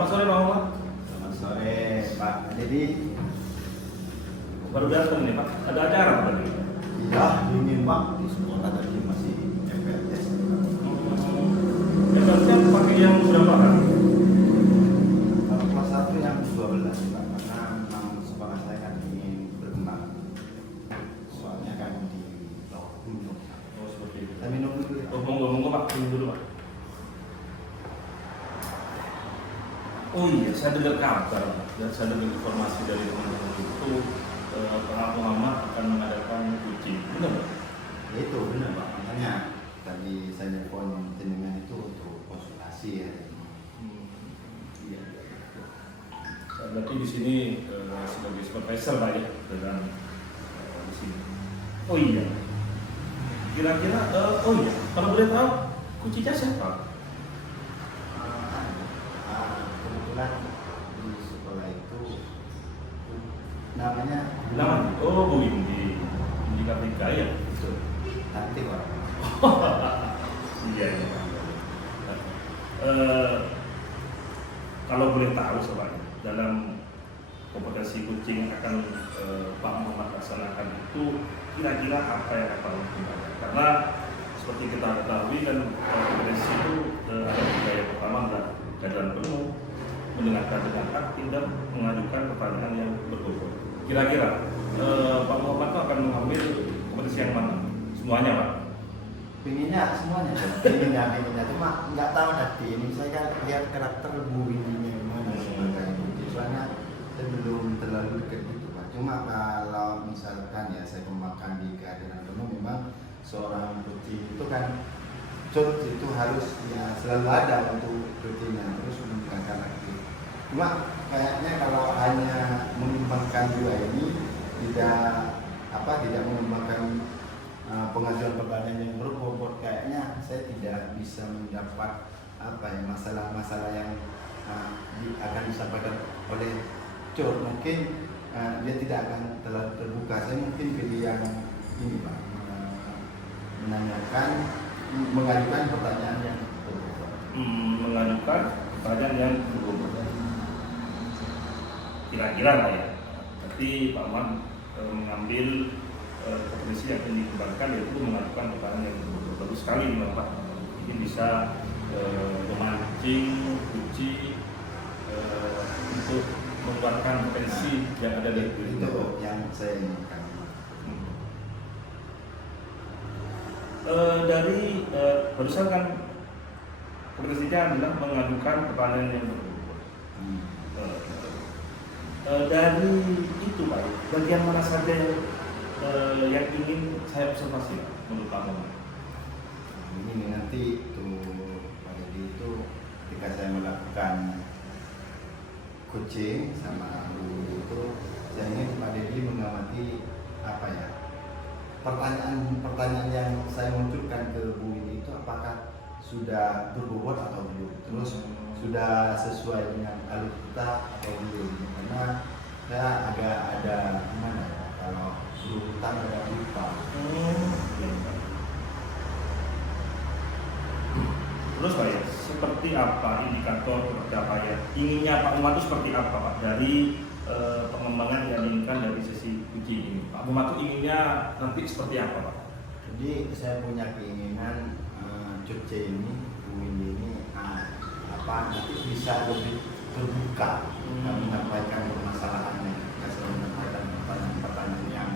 Selamat sore Pak Muhammad. Selamat sore Pak. Jadi Baru datang nih Pak. Ada acara Pak tadi? ya ini Pak di sekolah tadi masih MPLS. Ya berarti pakai yang berapa kan? Kalau kelas 1 yang 12 Pak, karena memang sekolah saya kan ingin berkembang. Soalnya kan di gunung. Oh seperti itu. Saya minum dulu ya. Oh monggo Pak, minum dulu Pak. Oh iya, saya dengar kabar dan saya dengar informasi dari teman-teman itu Pak Muhammad akan mengadakan kucing, benar Pak? Ya, itu benar Pak. Makanya tadi saya nelfon jenengan itu untuk konsultasi ya. Iya. Berarti di sini sebagai supervisor Pak ya dengan di sini. Oh iya. Kira-kira oh iya, kalau boleh tahu kucingnya siapa? Kebetulan di sekolah itu namanya Nama? Oh Bu Indi KPK ya. Betul. Nanti Pak. Iya. Kalau boleh tahu soalnya dalam kompetensi kucing yang akan Pak Muhammad laksanakan itu kira-kira apa yang akan dilakukan? Karena seperti kita ketahui kan kompetensi itu ada tiga. Yang pertama adalah kesadaran penuh, mendengarkan dengan aktif dan mengajukan pertanyaan yang berbobot. Kira-kira Pak Muhammad itu akan mengambil kompetensi yang mana? Semuanya Pak? Pinginnya semuanya, pinginnya cuma nggak tahu nanti ini saya kan lihat karakter Bu Windinya gimana sebagai itu. Soalnya saya belum terlalu dekat itu Pak. Cuma kalau misalkan ya saya kembangkan di kehadiran penuh, memang seorang kucing itu kan cut itu harus ya selalu ada untuk kucingnya terus menunjukkan aktif. Cuma kayaknya kalau hanya mengembangkan dua ini tidak mengembangkan pengajuan pertanyaan yang berbobot, kayaknya saya tidak bisa mendapat masalah-masalah yang akan disampaikan oleh Cur. Mungkin dia tidak akan terlalu terbuka. Saya mungkin pilih yang ini Pak, mengajukan pertanyaan yang berbobot. Mengajukan pertanyaan yang berbobot. Kira-kira lah ya. Berarti Pak Man mengambil kompetensi yang akan dikembangkan yaitu mengajukan pertanyaan yang berbobot. Bagus sekali memang Pak. Ini bisa memancing kucing untuk mengeluarkan potensi yang ada di diri itu yang saya inginkan. Dari barusan kan kompetensinya adalah mengajukan pertanyaan yang berbobot. Dari itu Pak, bagian mana saja yang ingin saya observasi menurut Pak Muhammad? Ini nanti Pak Dedi itu ketika saya melakukan coaching sama guru itu, saya ingin Pak Dedi mengamati pertanyaan yang saya munculkan ke Bu ini itu apakah sudah berbobot atau belum, terus sudah sesuai dengan alur-kita atau belum, karena saya agak ada gimana ya kalau urutan agak lupa. Terus Pak ya, seperti apa indikator pencapaian inginnya Pak Muhammad itu seperti apa Pak dari pengembangan yang diinginkan dari sesi uji ini? Pak Muhammad itu inginnya nanti seperti apa Pak? Jadi saya punya keinginan Cuce ini, Bu Windy ini nanti bisa lebih terbuka menyampaikan permasalahannya, selalu menyampaikan pertanyaan yang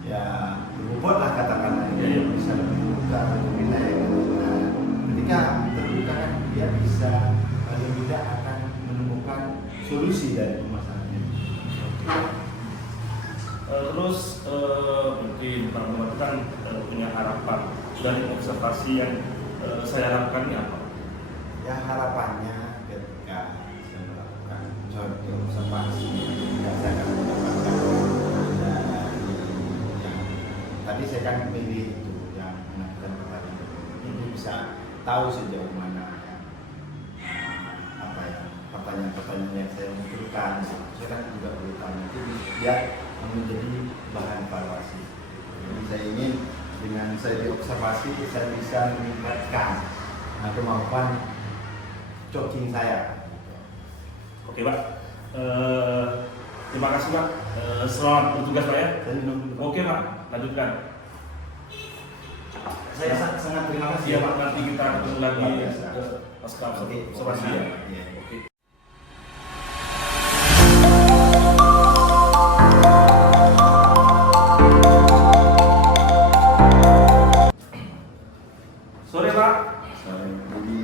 ya berbobot lah katakanlah, dia bisa lebih terbuka lebih layak. Ketika terbuka kan dia bisa paling tidak akan menemukan solusi dari permasalahannya. Terus mungkin Pak Muhammad kan punya harapan dari observasi yang saya lakukan ini apa? Ya harapannya ketika saya melakukan journey observasi, saya akan mendapatkan yang tadi saya kan pilih itu yang mengajukan pertanyaan. Jadi bisa tahu sejauh mana pertanyaan-pertanyaan yang saya munculkan. Saya kan juga perlu tanya itu biar menjadi bahan evaluasi. Jadi saya ingin dengan saya diobservasi saya bisa meningkatkan kemampuan coaching saya. Oke Pak, terima kasih Pak. Selamat bertugas Pak ya. Saya minum dulu, Pak. Oke Pak, lanjutkan. Saya sangat terima kasih Iya Pak, nanti kita ketemu lagi Luar biasa. pasca Oke, observasi ya. Iya. Oke. Sore Pak, Saya jadi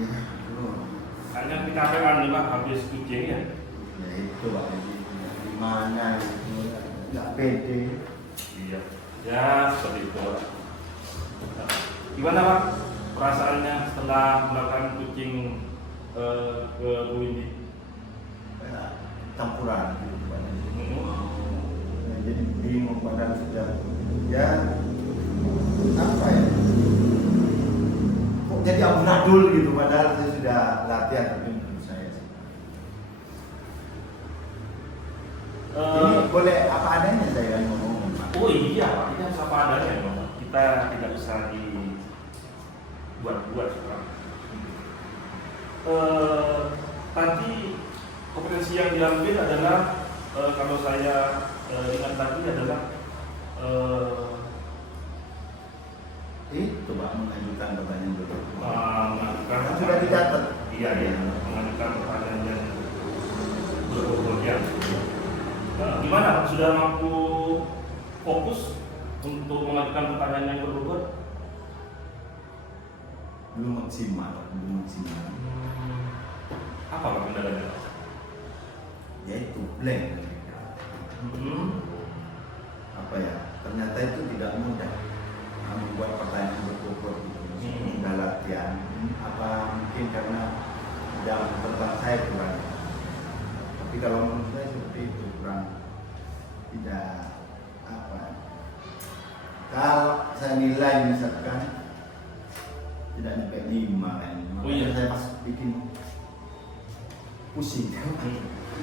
hanya kecapean nih Pak habis kucing ya. ya itu Pak, jadi gimana itu nggak pede. Iya. Ya seperti itu Pak. Gimana Pak perasaannya setelah melakukan kucing ke Bu Windy? Kayak campuran gitu Pak. Hmm. Ya, jadi bingung padahal sudah ya apa ya, kok jadi amburadul gitu padahal saya sudah latihan, tapi menurut saya sih ini boleh apa adanya saya ngomong Pak. Oh iya Pak, ini harus apa adanya Pak. Kita tidak usah dibuat-buat sekarang. Tadi kompetensi yang diambil adalah kalau saya ingat tadi adalah Itu Pak, mengajukan pertanyaan betul. mengajukan Sudah dicatat. Iya, mengajukan pertanyaan yang berbobot ya. Gimana? Sudah mampu fokus untuk mengajukan pertanyaan yang berbobot? Belum maksimal, belum maksimal. Apa Pak kendalanya? Yaitu blank. Apa ya? Ternyata itu tidak mudah membuat pertanyaan berbobot gitu. Tidak latihan. Apa mungkin karena jam terbang saya kurang. Tapi kalau menurut saya seperti itu kurang, tidak apa. Kalau saya nilai misalkan tidak sampai 5 kan. Oh iya. Saya pas bikin pusing.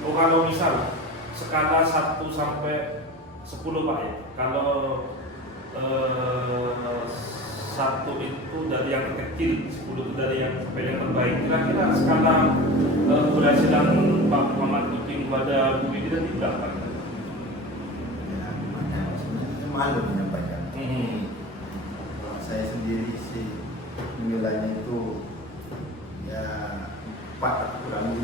Oh kalau misal skala 1 sampai 10 Pak ya. Kalau 1 itu dari yang terkecil, 10 itu dari yang sampai yang terbaik. Kira-kira skala keberhasilan Pak Muhammad Kucing kepada Bu Windy tadi berapa? Ya, gimana? Sebenarnya saya malu menyampaikan. Kalau saya sendiri sih nilainya itu ya 4 kurang 5.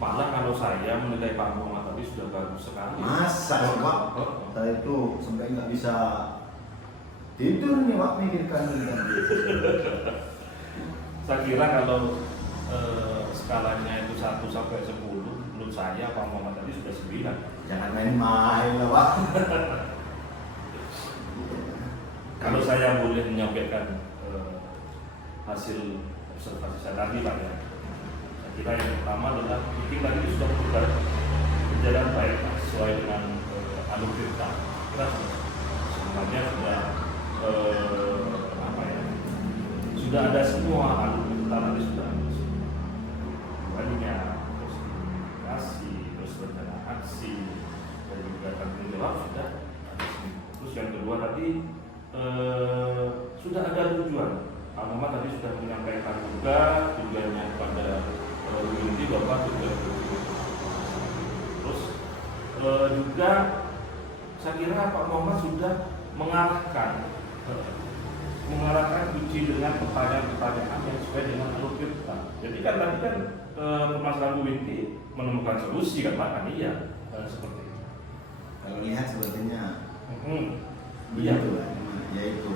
Malah kalau saya menilai Pak Muhammad tadi sudah bagus sekali. Masa sih Pak? Saya itu sampai nggak bisa tidur nih Pak mikirkan ini. Saya kira kalau skalanya itu 1 sampai 10, menurut saya Pak Muhammad tadi sudah 9. Jangan main-main lah Pak. Kalau saya boleh menyampaikan hasil observasi saya tadi Pak ya. Saya kira yang pertama adalah meeting tadi sudah berjalan baik Pak, sesuai dengan alur kita. Kita sebenarnya sudah apa ya? Sudah ada semua alur kita nanti sudah banyak terus komunikasi, terus rencana aksi dan juga tanggung jawab sudah ada semua. Terus yang kedua tadi sudah ada tujuan. Pak Muhammad tadi sudah menyampaikan juga tujuannya kepada Bu Windy Bapak juga. Terus juga saya kira Pak Muhammad sudah mengarahkan uji dengan pertanyaan-pertanyaan yang sesuai dengan alur kita. Jadi kan tadi kan permasalahan Bu Windy menemukan solusi kan Pak? Kan iya seperti itu. Kalau lihat sepertinya Iya. begitu lah, yaitu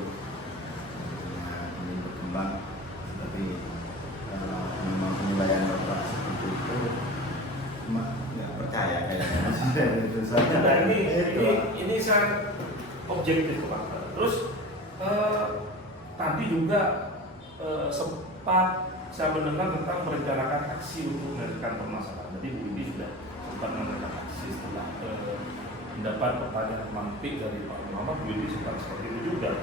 ini berkembang, tapi memang penilaian Bapak seperti itu nggak percaya kayaknya. Itu saja. Nah, ini sangat objektif Pak. Terus tadi juga sempat saya mendengar tentang merencanakan aksi untuk menyelesaikan permasalahan. Jadi Bu Windy sudah sempat merencanakan aksi setelah mendapat pertanyaan mampir dari Pak Muhammad. Bu Windy sempat seperti itu juga.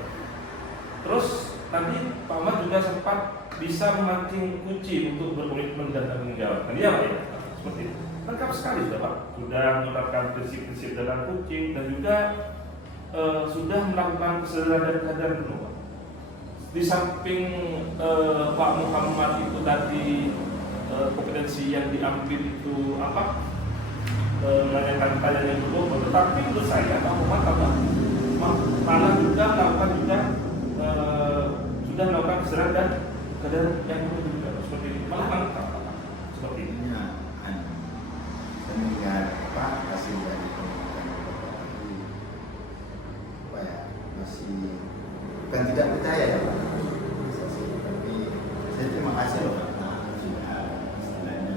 Terus tadi Pak Muhammad juga sempat bisa memancing kunci untuk berkomitmen dan tanggung jawab. Kan iya Pak ya? Seperti itu. Lengkap sekali sudah Pak. Sudah menerapkan prinsip-prinsip dalam kucing dan juga sudah melakukan kesadaran penuh Pak. Di samping Pak Muhammad itu tadi kompetensi yang diambil itu apa, menanyakan pertanyaan yang dulu, tetapi menurut saya Pak Muhammad malah juga melakukan juga sudah melakukan kesalahan dan keadaan yang juga seperti ini, malah lengkap seperti ini. Ini saya melihat hasil dari pemeriksaan Bapak tadi, apa ya, masih bukan tidak percaya ya Pak, tapi saya terima kasih loh Pak. Sudah istilahnya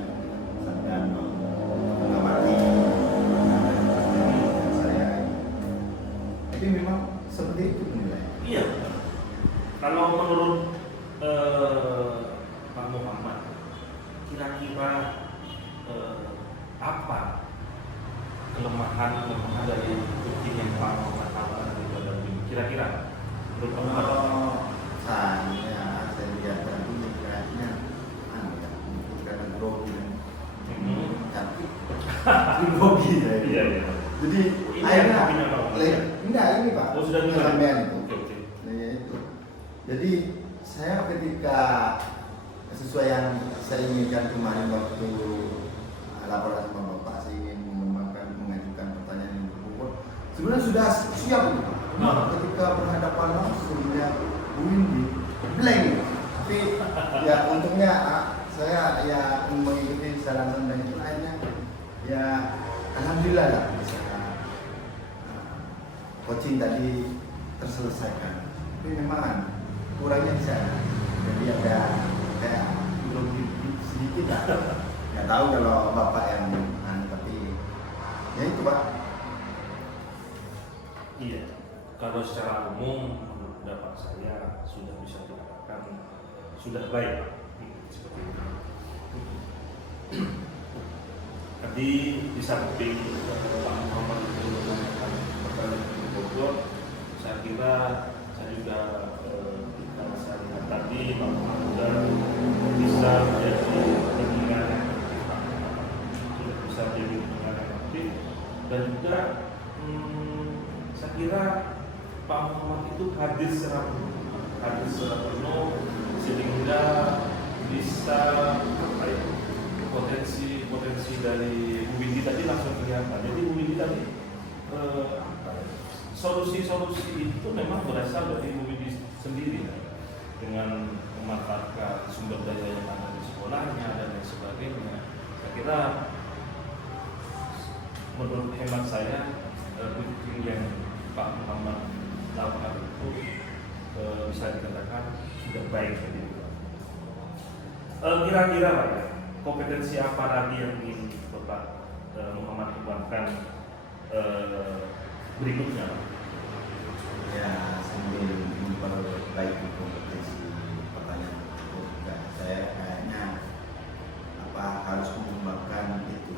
sampai mengamati saya. Tapi memang seperti itu penilaian. Iya. Kalau menurut Pak Muhammad, kira-kira apa kelemahan dari kucing yang Pak Muhammad alami itu ada ini? Kira-kira menurut Pak Muhammad? Kalau saya lihat tadi kayaknya mungkin karena grogi cantik, grogi saya. Iya, iya. Jadi Ini akhirnya yang punya Pak Muhammad? enggak ini Pak. Oh, sudah juga. Sampean itu. Oke, oke. Nah, ya itu. Jadi saya ketika sesuai yang saya inginkan kemarin waktu laporan sama Bapak, saya ingin mengajukan pertanyaan yang berbobot. Sebenarnya sudah siap ini Pak. Nah. Ketika berhadapan langsung ya Bu Windy blank. Tapi ya untungnya saya ya mengikuti saran dan itu akhirnya ya alhamdulillah lah bisa coaching tadi terselesaikan. Tapi memang kurangnya di sana. Jadi ada kayak grogi sedikit lah. Nggak tahu kalau Bapak yang tapi ya itu Pak. Iya. Kalau secara umum menurut pendapat saya sudah bisa dikatakan sudah baik, seperti itu. Tadi di samping Pak Muhammad itu menanyakan pertanyaan di Bogor, saya kira saya juga karena saya lihat tadi Pak Muhammad sudah bisa menjadi pendengar yang aktif, sudah bisa menjadi pendengar yang aktif, dan juga saya kira Pak Muhammad itu hadir secara penuh sehingga bisa apa ya, potensi dari Bu Windy tadi langsung kelihatan. Jadi Bu Windy tadi solusi itu memang berasal dari Bu Windy sendiri dengan memanfaatkan sumber daya yang ada di sekolahnya dan lain sebagainya. Saya kira menurut hemat saya yang Pak Muhammad lakukan itu bisa dikatakan sudah baik. Kira-kira Pak ya, kompetensi apa lagi yang ingin Bapak Muhammad kembangkan berikutnya? Ya sambil memperbaiki kompetensi pertanyaan itu juga saya kayaknya harus mengembangkan itu,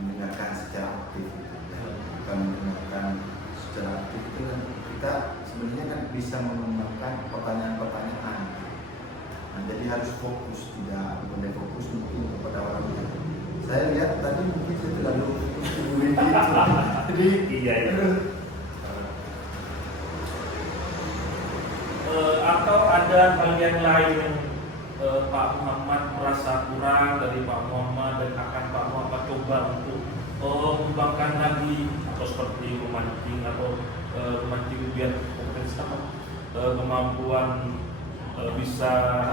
mendengarkan secara aktif itu ya. Bukan mendengarkan secara aktif itu kan kita sebenarnya kan bisa mengembangkan pertanyaan-pertanyaan. Nah, jadi harus fokus, tidak boleh fokus mungkin kepada orang lain. Saya lihat tadi mungkin saya terlalu menggurui itu. Jadi iya. Atau ada hal yang lain yang Pak Muhammad merasa kurang dari Pak Muhammad dan akan Pak Muhammad coba untuk mengembangkan lagi, atau seperti memancing atau memancing biar kompetensi kemampuan bisa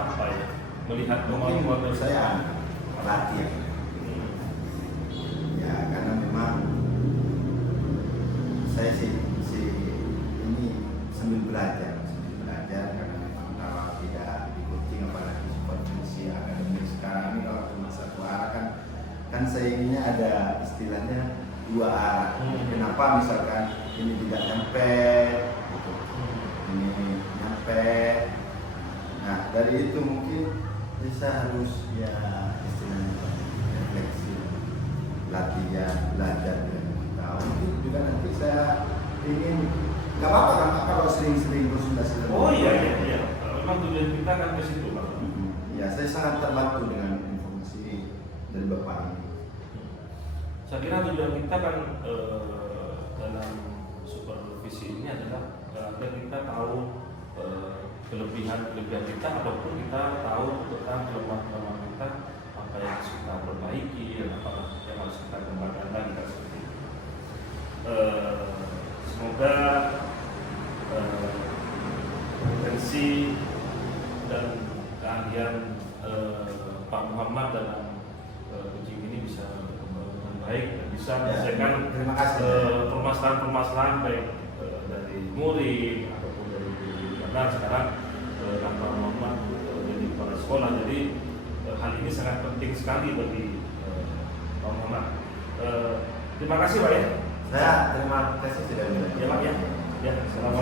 apa ya, melihat kemampuan mungkin saya latihan. Ya karena memang saya sih ini sambil belajar karena memang kalau tidak di coaching apalagi supervisi akademik sekarang ini kalau cuma satu arah kan saya inginnya ada istilahnya dua arah. Kenapa misalkan ini tidak nyampe gitu. Ini nyampe. Nah dari itu mungkin bisa harus ya istilahnya refleksi, latihan, belajar dan tahu. Mungkin juga nanti saya ingin nggak apa-apa kan kalau sering-sering konsultasi. Oh iya. Memang tujuan kita kan ke situ Pak. Ya saya sangat terbantu dengan informasi dari Bapak ini. Saya kira tujuan kita kan dalam supervisi ini adalah agar kita tahu kelebihan kita ataupun kita tahu tentang kelemahan kita apa yang harus kita perbaiki dan apa yang harus kita kembangkan lagi kan seperti itu. Semoga kompetensi dan keahlian Pak Muhammad dalam coaching ini bisa berkembang dengan baik dan bisa menyelesaikan Terima kasih. permasalahan-permasalahan baik dari murid ataupun dari guru karena sekarang Pak Muhammad jadi kepala sekolah, jadi hal ini sangat penting sekali bagi Pak Muhammad. Terima kasih Pak ya. Saya terima kasih sudah Ya Pak ya. Ya, assalamualaikum.